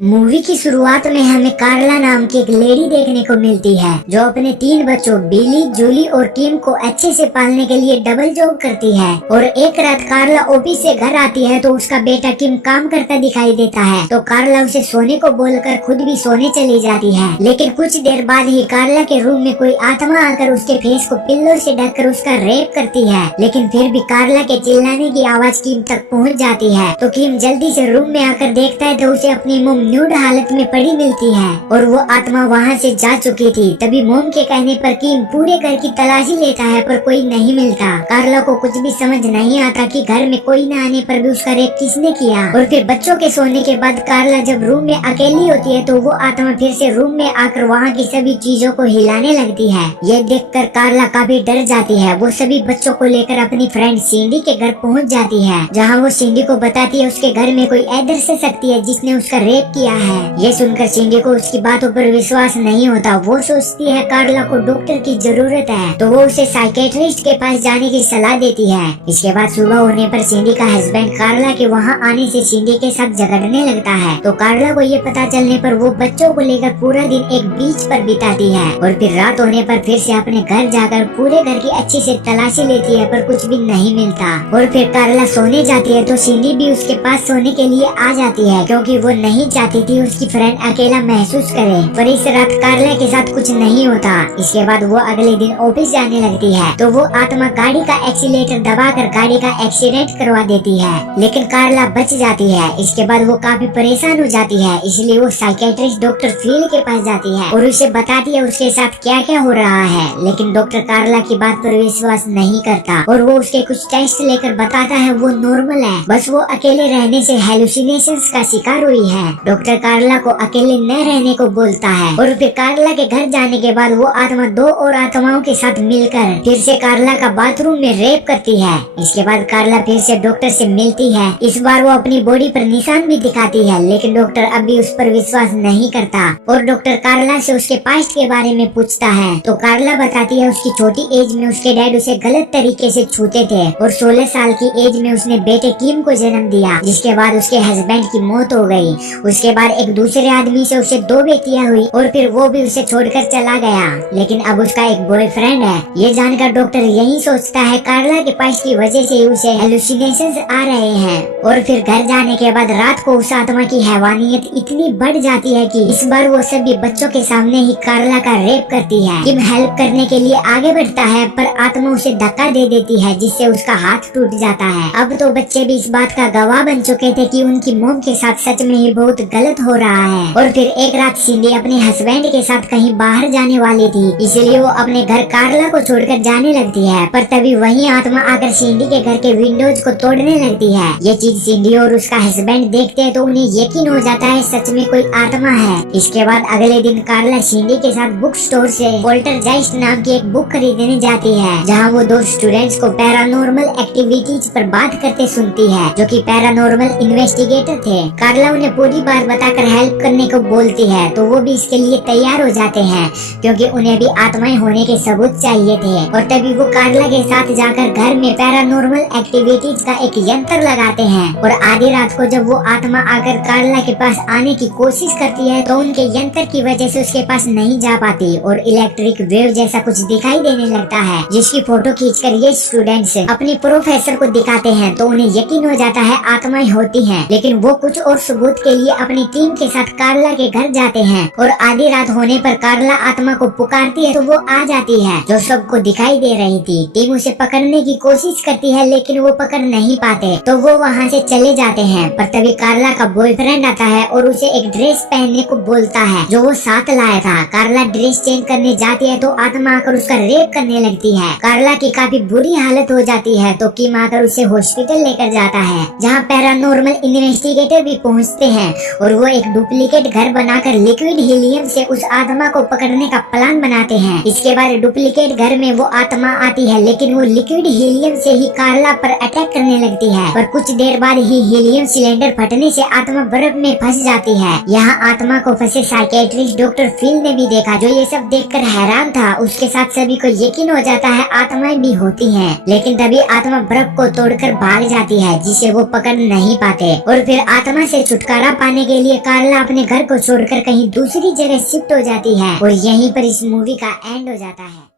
Movie की शुरुआत में हमें कार्ला नाम की एक लेडी देखने को मिलती है जो अपने 3 बच्चों बिली, जूली और टिम को अच्छे से पालने के लिए डबल जॉब करती है। और एक रात कार्ला ऑफिस से घर आती है तो उसका बेटा किम काम करता दिखाई देता है, तो कार्ला उसे सोने को बोलकर खुद भी सोने चली जाती है। लेकिन कुछ देर बाद ही कार्ला के रूम में कोई आत्मा आकर उसके फेस को पिल्लों से ढककर उसका रेप करती है। लेकिन फिर भी कार्ला के चिल्लाने की आवाज किम तक पहुँच जाती है, तो किम जल्दी से रूम में आकर देखता है तो उसे अपनी मोम न्यूड हालत में पड़ी मिलती है और वो आत्मा वहाँ से जा चुकी थी। तभी मोम के कहने पर किम पूरे घर की तलाशी लेता है पर कोई नहीं मिलता। कार्ला को कुछ भी समझ नहीं आता कि घर में कोई न आने पर भी उसका रेप किसने किया। और फिर बच्चों के सोने के बाद कार्ला जब रूम में अकेली होती है तो वो आत्मा फिर से रूम में आकर वहाँ की सभी चीजों को हिलाने लगती है। ये देखकर कार्ला काफी डर जाती है। वो सभी बच्चों को लेकर अपनी फ्रेंड सिंडी के घर पहुँच जाती है, जहाँ वो सिंडी को बताती है उसके घर में कोई अदृश्य शक्ति है जिसने उसका रेप किया है। ये सुनकर सिंडी को उसकी बातों पर विश्वास नहीं होता। वो सोचती है कार्ला को डॉक्टर की जरूरत है, तो वो उसे साइकेट्रिस्ट के पास जाने की सलाह देती है। इसके बाद सुबह होने पर सिंडी का हस्बैंड कार्ला के वहाँ आने से सिंडी के साथ झगड़ने लगता है, तो कार्ला को ये पता चलने पर वो बच्चों को लेकर पूरा दिन एक बीच पर बिताती है। और फिर रात होने पर फिर से अपने घर जाकर पूरे घर की अच्छे से तलाशी लेती है पर कुछ भी नहीं मिलता। और फिर कार्ला सोने जाती है तो सिंडी भी उसके पास सोने के लिए आ जाती है, क्योंकि वो नहीं चाहती थी उसकी फ्रेंड अकेला महसूस करे। पर इस रात कार्ला के साथ कुछ नहीं होता। इसके बाद वो अगले दिन ऑफिस जाने लगती है तो वो आत्मा गाड़ी का एक्सीलेटर दबाकर गाड़ी का एक्सीडेंट करवा देती है, लेकिन कार्ला बच जाती है। इसके बाद वो काफी परेशान हो जाती है, इसलिए वो साइकेट्रिस्ट डॉक्टर फील के पास जाती है और उसे बताती है उसके साथ क्या क्या हो रहा है। लेकिन डॉक्टर कार्ला की बात पर विश्वास नहीं करता और वो उसके कुछ टेस्ट लेकर बताता है वो नॉर्मल है, बस वो अकेले रहने से हेलुसिनेशंस का शिकार हुई है। डॉक्टर कार्ला को अकेले न रहने को बोलता है और फिर कार्ला के घर जाने के बाद वो आत्मा 2 और आत्माओं के साथ मिलकर फिर से कार्ला का बाथरूम में रेप करती है। इसके बाद कार्ला फिर से डॉक्टर से मिलती है। इस बार वो अपनी बॉडी पर निशान भी दिखाती है, लेकिन डॉक्टर अभी उस पर विश्वास नहीं करता और डॉक्टर कार्ला से उसके पास्ट के बारे में पूछता है, तो कार्ला बताती है उसकी छोटी एज में उसके डैड उसे गलत तरीके से छूते थे और 16 साल की एज में उसने बेटे किम को जन्म दिया, जिसके बाद उसके हस्बैंड की मौत हो गई। उसके बाद एक दूसरे आदमी से उसे 2 बेटियां हुई और फिर वो भी उसे छोड़कर चला गया, लेकिन अब उसका एक बॉयफ्रेंड है। ये जानकर डॉक्टर यही सोचता है कार्ला के पास की वजह से उसे हेलुसिनेशंस आ रहे हैं। और फिर घर जाने के बाद रात को उस आत्मा की हैवानियत इतनी बढ़ जाती है कि इस बार वो सभी बच्चों के सामने ही कार्ला का रेप करती है। किम हेल्प करने के लिए आगे बढ़ता है पर आत्मा उसे धक्का दे देती है, जिससे उसका हाथ टूट जाता है। अब तो बच्चे भी इस बात का गवाह बन चुके थे कि उनकी मोम के साथ सच में ही बहुत गलत हो रहा है। और फिर एक रात सिंडी अपने हस्बैंड के साथ कहीं बाहर जाने वाली थी, इसलिए वो अपने घर कार्ला को छोड़कर जाने लगती है। पर तभी वही आत्मा आकर सिंडी के घर के विंडोज को तोड़ने लगती है। ये चीज सिंडी और उसका हस्बैंड देखते हैं तो उन्हें यकीन हो जाता है सच में कोई आत्मा है। इसके बाद अगले दिन कार्ला सिंडी के साथ बुक स्टोर से पोल्टरजाइस्ट नाम की एक बुक खरीदने जाती है, जहाँ वो 2 स्टूडेंट्स को पैरानॉर्मल एक्टिविटीज पर बात करते सुनती है, जो कि पैरानॉर्मल इन्वेस्टिगेटर थे। कार्ला उन्हें पूरी बात बताकर हेल्प करने को बोलती है, तो वो भी इसके लिए तैयार हो जाते हैं, क्योंकि उन्हें भी आत्माएं होने के सबूत चाहिए थे। और तभी वो कार्ला के साथ जाकर घर में पैरानॉर्मल एक्टिविटीज का एक यंत्र लगाते हैं। और आधी रात को जब वो आत्मा आकर कार्ला के पास आने की कोशिश करती है तो उनके यंत्र की वजह से उसके पास नहीं जा पाती और इलेक्ट्रिक वेव जैसा कुछ दिखाई देने लगता है, जिसकी फोटो खींचकर ये स्टूडेंट्स अपने प्रोफेसर को दिखाते हैं, तो उन्हें यकीन हो जाता है आत्माएं होती हैं। लेकिन वो कुछ और सबूत के लिए अपनी टीम के साथ कार्ला के घर जाते हैं और आधी रात होने पर कार्ला आत्मा को पुकारती है तो वो आ जाती है, जो सबको दिखाई दे रही थी। टीम उसे पकड़ने की कोशिश करती है लेकिन वो पकड़ नहीं पाते, तो वो वहाँ से चले जाते हैं। पर तभी कार्ला का बॉयफ्रेंड आता है और उसे एक ड्रेस पहनने को बोलता है जो वो साथ लाया था। कार्ला ड्रेस चेंज करने जाती है तो आत्मा आकर उसका रेप करने लगती है। कार्ला की काफी बुरी हालत हो जाती है, तो किम आकर उसे हॉस्पिटल लेकर जाता है, जहाँ पैरानॉर्मल इन्वेस्टिगेटर भी पहुँचते हैं और वो एक डुप्लीकेट घर बनाकर लिक्विड हीलियम से उस आत्मा को पकड़ने का प्लान बनाते हैं। इसके बाद डुप्लीकेट घर में वो आत्मा आती है, लेकिन वो लिक्विड हीलियम से ही कार्ला पर अटैक करने लगती है। पर कुछ देर बाद ही हीलियम सिलेंडर फटने से आत्मा बर्फ में फंस जाती है। यहाँ आत्मा को फंसे साइकेट्रिस्ट डॉक्टर फिल ने भी देखा, जो ये सब देखकर हैरान था। उसके साथ सभी को यकीन हो जाता है आत्माएं भी होती हैं, लेकिन तभी आत्मा बर्फ को तोड़कर भाग जाती है, जिसे वो पकड़ नहीं पाते। और फिर आत्मा से छुटकारा पाने करने के लिए कार्ला अपने घर को छोड़कर कहीं दूसरी जगह शिफ्ट हो जाती है और यहीं पर इस मूवी का एंड हो जाता है।